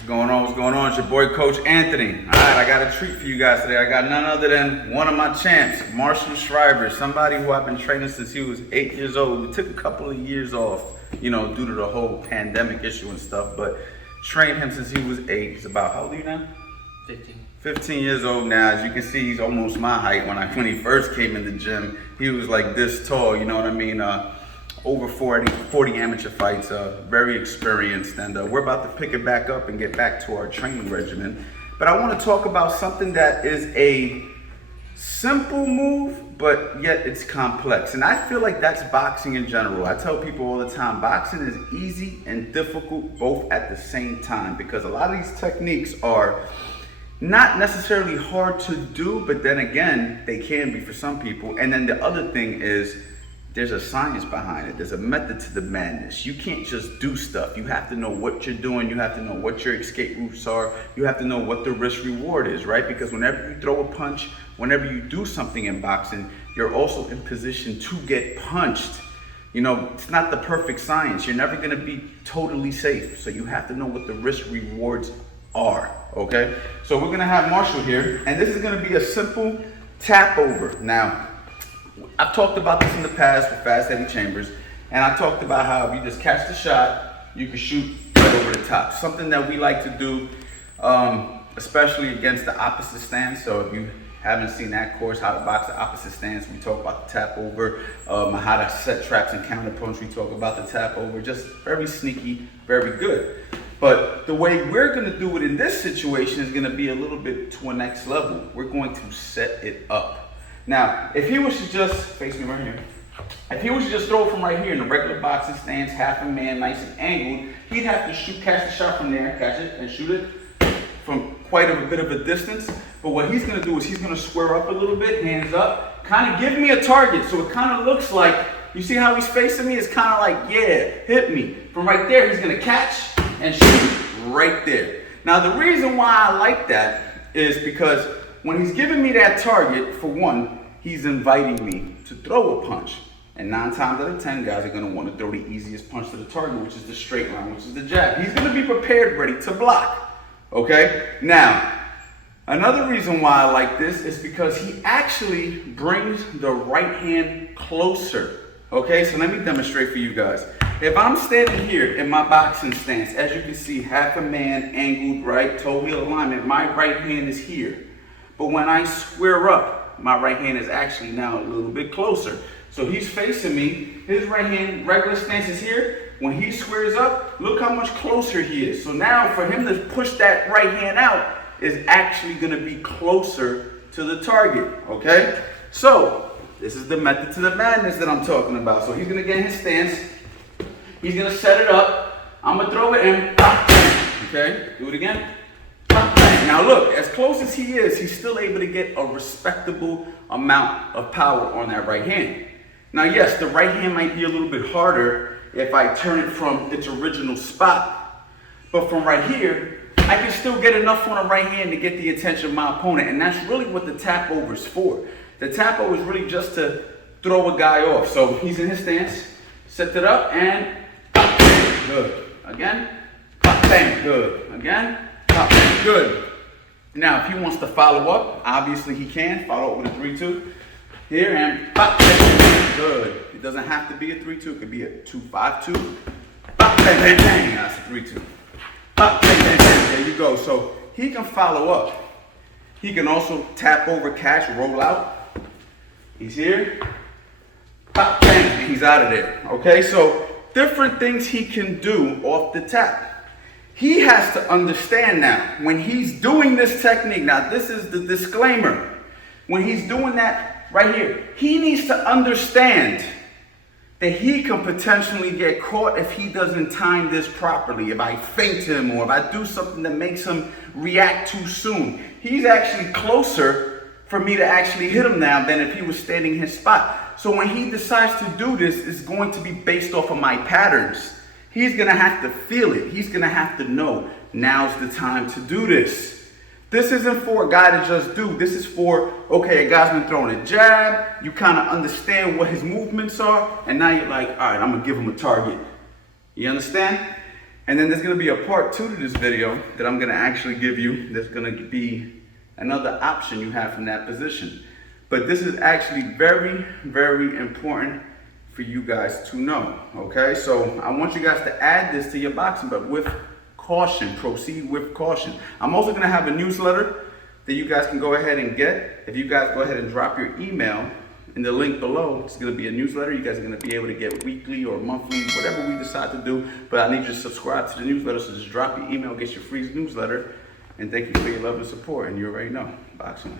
What's going on? What's going on? It's your boy, Coach Anthony. All right, I got a treat for you guys today. I got none other than one of my champs, Marshall Schreiber, somebody who I've been training since he was 8 years old. We took a couple of years off, due to the whole pandemic issue and stuff, but trained him since he was 8. He's about, how old are you now? 15 years old now. As you can see, he's almost my height. When he first came in the gym, he was like this tall, you know what I mean? Over 40 amateur fights, very experienced, and we're about to pick it back up and get back to our training regimen. But I want to talk about something that is a simple move, but yet it's complex. And I feel like that's boxing in general. I tell people all the time, boxing is easy and difficult both at the same time, because a lot of these techniques are not necessarily hard to do, but then again, they can be for some people. And then the other thing is, there's a science behind it. There's a method to the madness. You can't just do stuff. You have to know what you're doing. You have to know what your escape routes are. You have to know what the risk reward is, right? Because whenever you throw a punch, whenever you do something in boxing, you're also in position to get punched. It's not the perfect science. You're never gonna be totally safe. So you have to know what the risk rewards are, okay? So we're gonna have Marshall here, and this is gonna be a simple tap over. Now, I've talked about this in the past with fast heavy chambers, and I talked about how if you just catch the shot, you can shoot right over the top. Something that we like to do, especially against the opposite stance. So if you haven't seen that course, how to box the opposite stance, we talk about the tap over, how to set traps and counter punch, we talk about the tap over. Just very sneaky, very good. But the way we're gonna do it in this situation is gonna be a little bit to a next level. We're going to set it up. Now, if he was to just, face me right here, if he was to just throw it from right here in the regular boxing stance, half a man, nice and angled, he'd have to catch the shot from there, catch it, and shoot it from quite a bit of a distance. But what he's gonna do is he's gonna square up a little bit, hands up, kind of give me a target. So it kind of looks like, you see how he's facing me? It's kind of like, yeah, hit me. From right there, he's gonna catch and shoot right there. Now, the reason why I like that is because when he's giving me that target, for one, he's inviting me to throw a punch. And 9 times out of 10, guys are gonna wanna throw the easiest punch to the target, which is the straight line, which is the jab. He's gonna be prepared, ready to block, okay? Now, another reason why I like this is because he actually brings the right hand closer, okay? So let me demonstrate for you guys. If I'm standing here in my boxing stance, as you can see, half a man, angled, right, toe heel alignment, my right hand is here. But when I square up, my right hand is actually now a little bit closer. So he's facing me, his right hand, regular stance is here. When he squares up, look how much closer he is. So now for him to push that right hand out is actually gonna be closer to the target, okay? So this is the method to the madness that I'm talking about. So he's gonna get in his stance, he's gonna set it up, I'm gonna throw it in, okay? Do it again. Now look, as close as he is, he's still able to get a respectable amount of power on that right hand. Now yes, the right hand might be a little bit harder if I turn it from its original spot, but from right here, I can still get enough on the right hand to get the attention of my opponent, and that's really what the tap over is for. The tap over is really just to throw a guy off. So he's in his stance, set it up, and good. Again, bang, good. Again, bang, good. Now, if he wants to follow up, obviously he can follow up with a 3-2 here and pop, bang, good. It doesn't have to be a 3-2, it could be a 2-5-2. Pop, bang, bang, bang. That's a 3-2. Pop, bang, bang, bang. There you go. So he can follow up. He can also tap over, catch, roll out. He's here. Pop, bang, and he's out of there. Okay, so different things he can do off the tap. He has to understand now, when he's doing this technique, now this is the disclaimer, when he's doing that right here, he needs to understand that he can potentially get caught if he doesn't time this properly, if I feint him or if I do something that makes him react too soon. He's actually closer for me to actually hit him now than if he was standing in his spot. So when he decides to do this, it's going to be based off of my patterns. He's gonna have to feel it. He's gonna have to know, now's the time to do this. This isn't for a guy to just do. This is for, okay, a guy's been throwing a jab, you kind of understand what his movements are, and now you're like, all right, I'm gonna give him a target. You understand? And then there's gonna be a part 2 to this video that I'm gonna actually give you. There's gonna be another option you have from that position. But this is actually very, very important for you guys to know, okay? So I want you guys to add this to your boxing, but with caution, proceed with caution. I'm also gonna have a newsletter that you guys can go ahead and get. If you guys go ahead and drop your email in the link below, it's gonna be a newsletter. You guys are gonna be able to get weekly or monthly, whatever we decide to do, but I need you to subscribe to the newsletter, so just drop your email, get your free newsletter, and thank you for your love and support, and you already know, boxing.